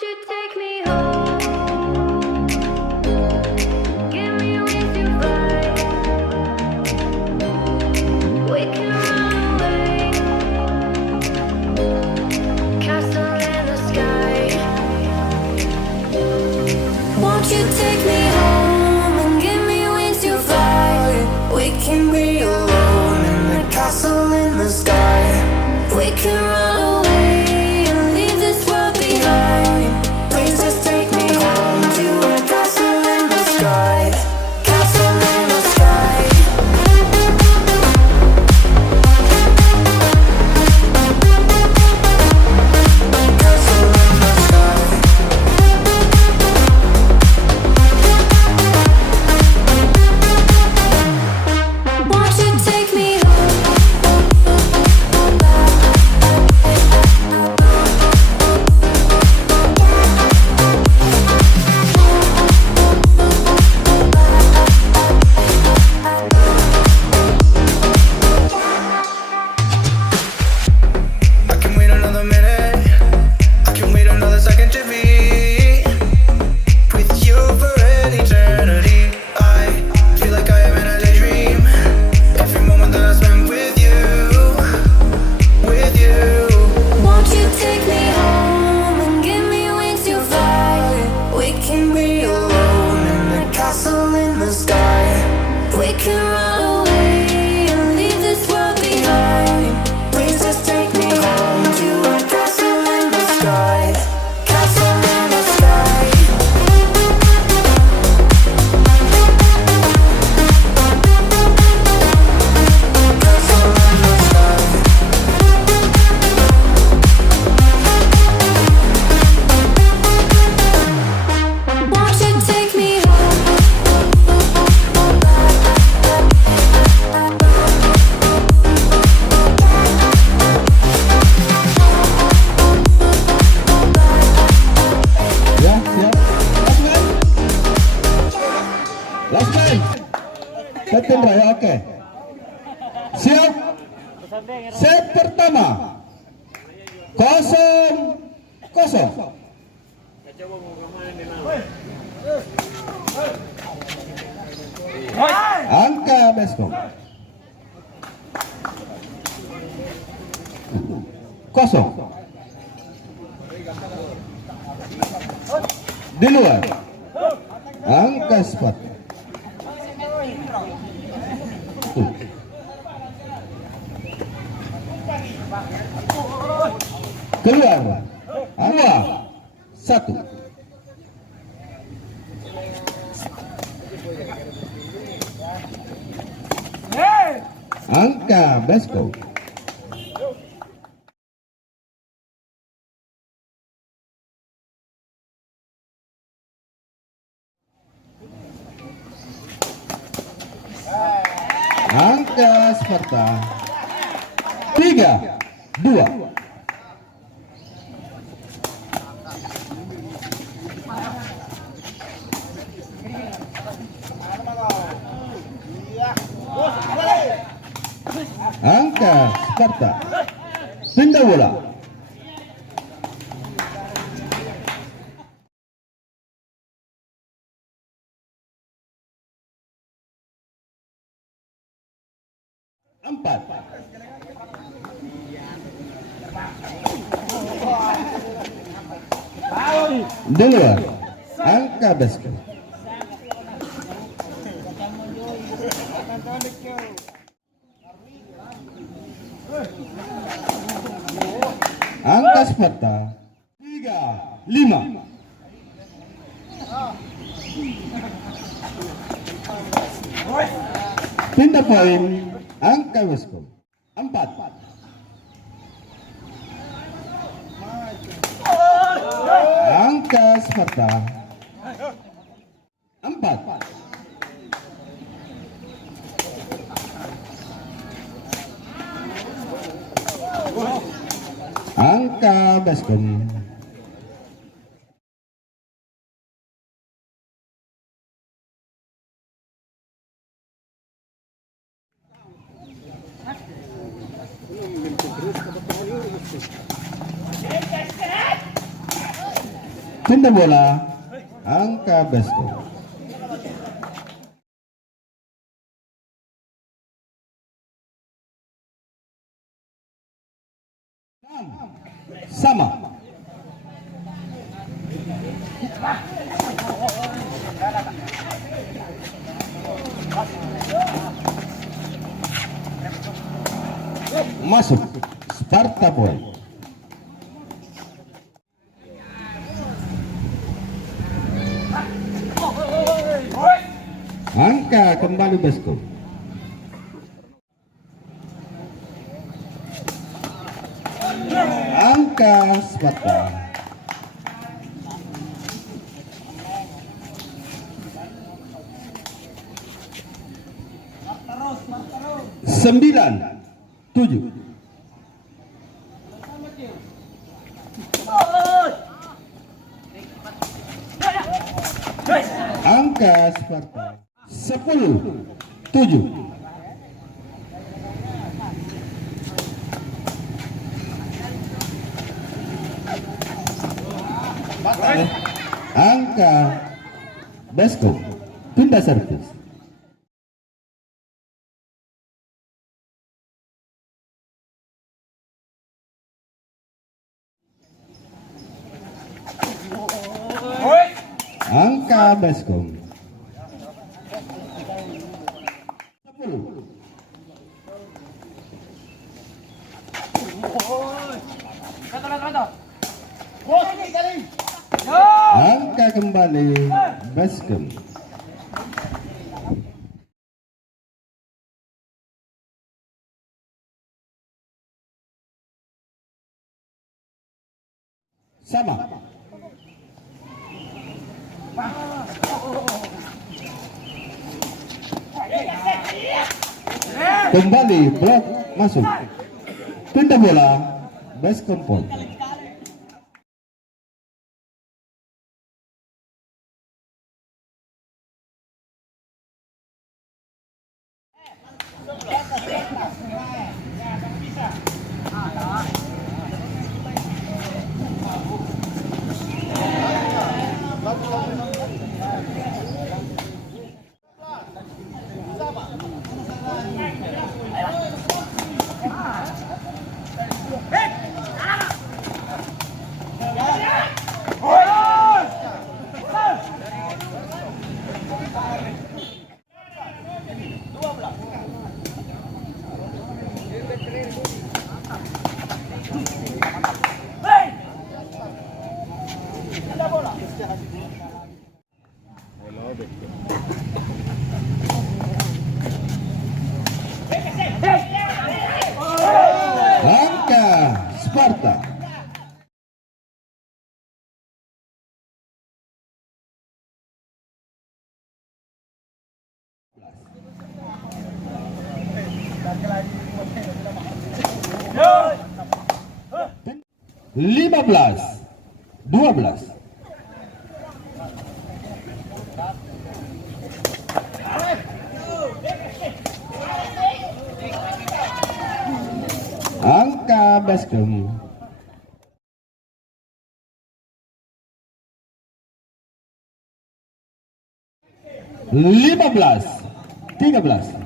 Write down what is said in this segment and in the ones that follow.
Won't you take me home? Give me wings to fly. We can run away. Castle in the sky. Won't you take me home and give me wings to fly? We can be alone in the castle in the sky. We can run away and leave this world behind. Please just take me home to a castle in the sky. Castle in the sky. Castle in the sky. Won't you take me I can wait another minute. I can wait another second to be with you for an eternity. I feel like I am in a daydream. Every moment that I spend with you, with you. Won't you take me home and give me wings to fly? We can be alone in the castle in the sky. We can run away and leave this world behind. Please just take me home to a castle in the sky. Castle in the sky. Castle in the sky. Won't you take me home? Ya, siap. Last line. Captain Raya, oke. Siap. Set pertama. 0-0. Angka Beskom. 0. Di luar. Angka spot. Keluar. Angka 1. Angka Besko. Angka Sparta 3-2. Angka Sparta pindah bola. Empat. Di luar. Angka Besko. Angka Sparta 3-5. Pindah poin Angka Besko 4. Angka Sparta 4. Angka Baskom 5. Pindah bola, angka baskom. Sama. Masuk Sparta Boy. Angka kembali baskom. Angka Sparta. Sembilan, tujuh. Angka Sparta. 10-7. Angka baskom. Pindah servis. Angka baskom. 10. Angka kembali baskom. Sama. Kembali blok masuk. Pindah bola baskom point. Angka Sparta. Lima belas, 12. Angka baskom. 15-13.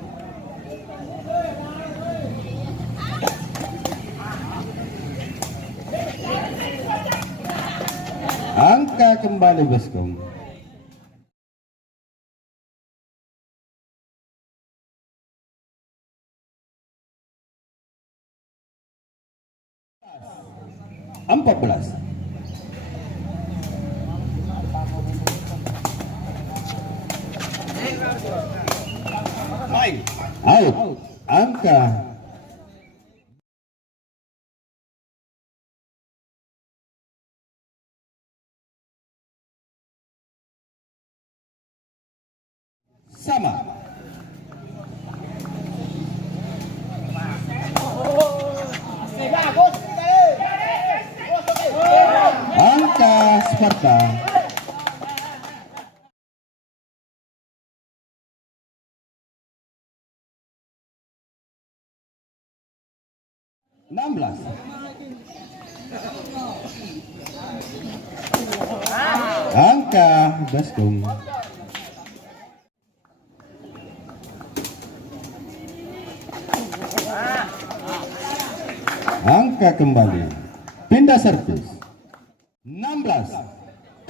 Angka kembali baskom. Empat belas. Out. Angka sama. Angka Sparta. Enam belas. Angka Baskom. Angka kembali. Pindah servis. 16-17.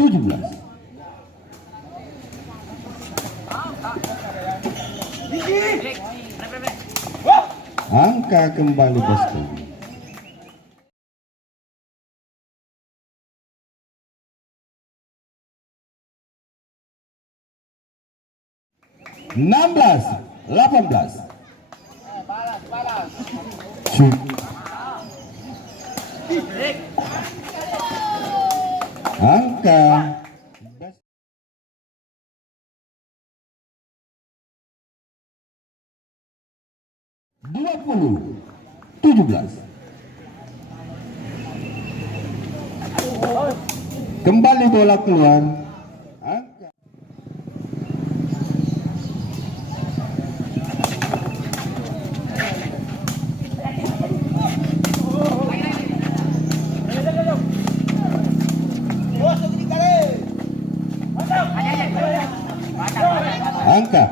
Angka kembali Baskom. Enam belas, 18. Shoot. Angka 20-17. Kembali bola keluar. Angka angka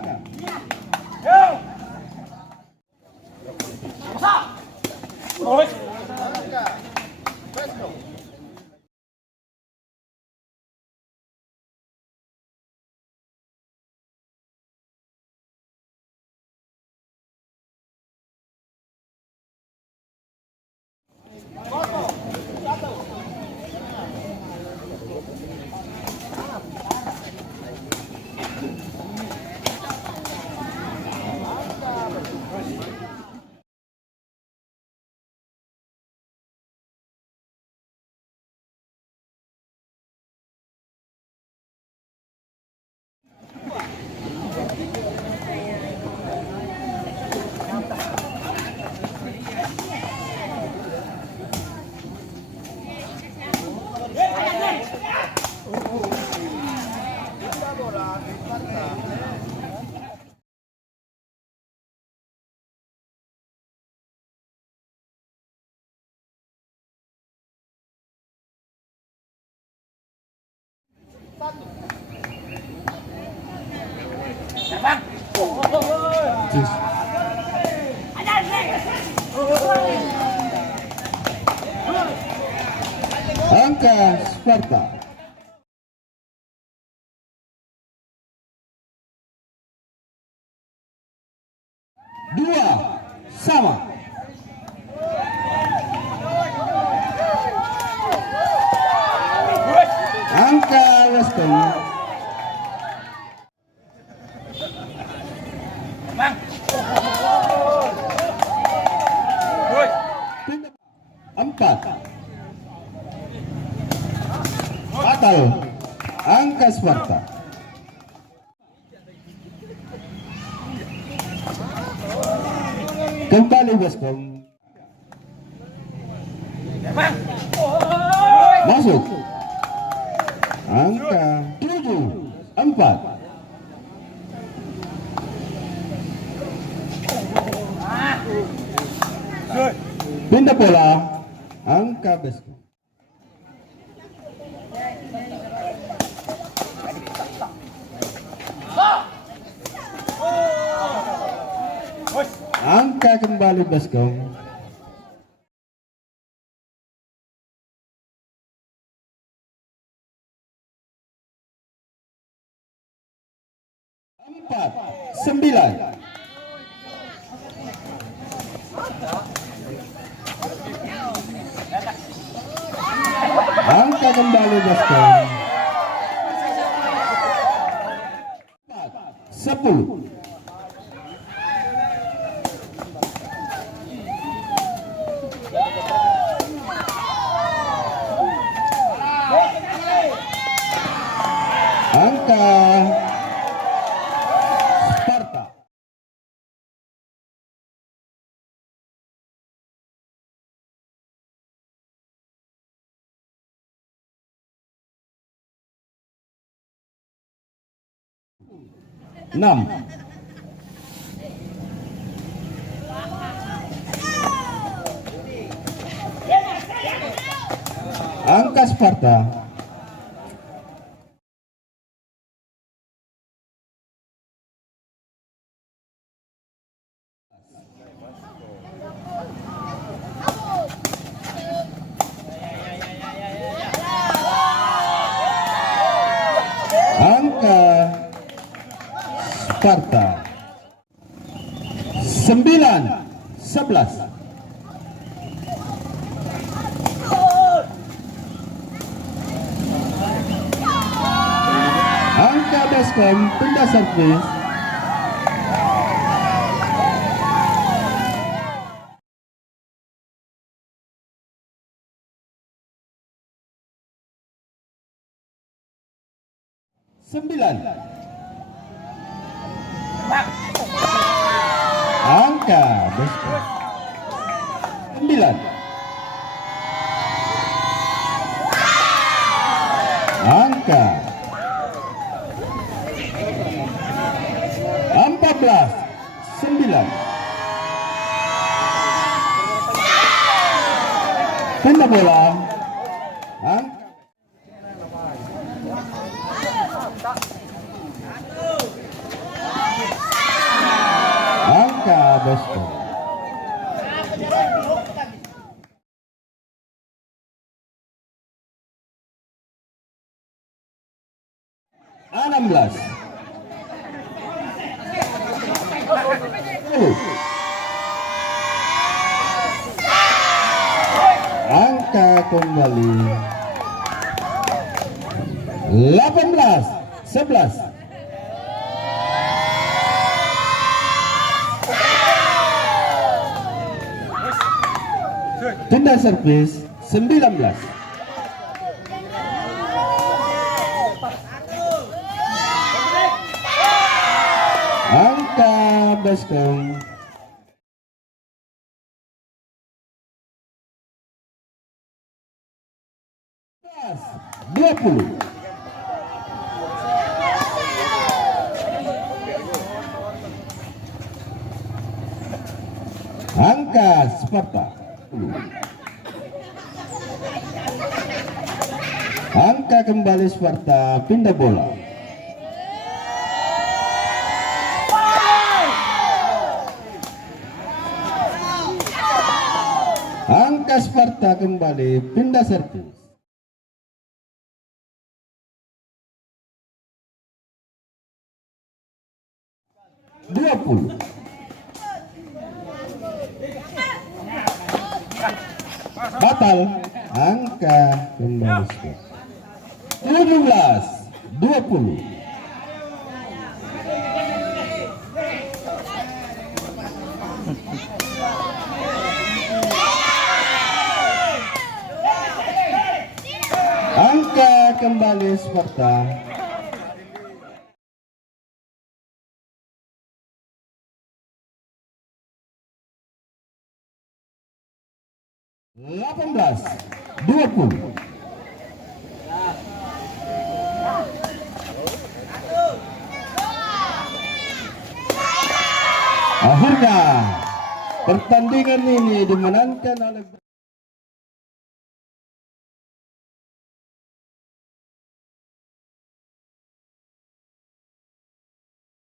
angka Sparta. Dua sama. Angka Weston. Empat. Batal. Angka Sparta. Kembali Baskom. Masuk. Angka 7-4. Pindah bola. Angka Baskom. Angka kembali Baskom. Empat, 9. Angka kembali Baskom. 10. Angka Sparta. Enam. Angka Sparta Sparta. 9-11. Angka Baskom pindah servis. Sembilan. Angka Baskom 9. Angka 14-9. Pindah bola. Angka Baskom 16. Angka kembali 18-11. Pindah servis 19. Angka Baskom 20. Angka Sparta. Angka kembali Sparta, pindah bola. Angka Sparta kembali, pindah servis. Batal. Angka kembali skor 17-20. Angka kembali Sparta. Belas 20. Akhirnya pertandingan ini dimenangkan oleh